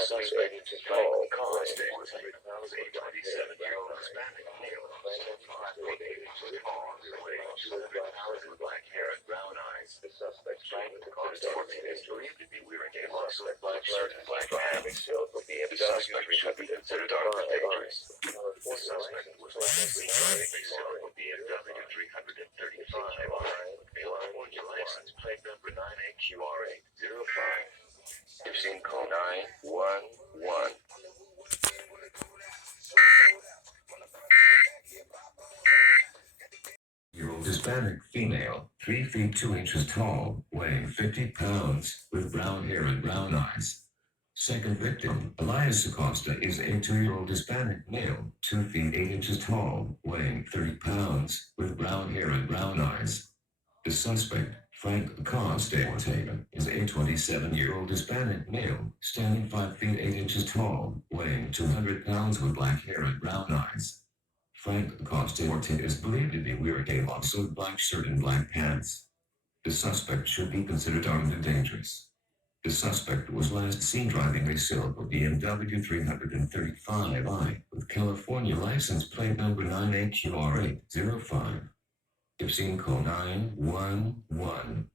suspect drank the car staying was a 27-year-old Hispanic male, 5 feet 8 inches tall, weighing 200 pounds with black hair and brown eyes. The suspect drank the car staying is believed to be wearing a muscle black shirt and black pants. The suspect should be considered armed and dangerous. The suspect was last seen driving a silver BMW 335i with California license plate number 9AQR805. If seen, call 911. Year-old Hispanic female, 3 feet 2 inches tall, weighing 50 pounds, with brown hair and brown eyes. Second victim, Elias Acosta, is a 2-year-old Hispanic male, 2 feet 8 inches tall, weighing 30 pounds, with brown hair and brown eyes. The suspect, Frank Acosta Ortega, is a 27-year-old Hispanic male, standing 5 feet 8 inches tall, weighing 200 pounds with black hair and brown eyes. Frank Acosta Ortega is believed to be wearing a muscle black shirt and black pants. The suspect should be considered armed and dangerous. The suspect was last seen driving a silver BMW 335i with California license plate number 9AQR805. If seen, call 911.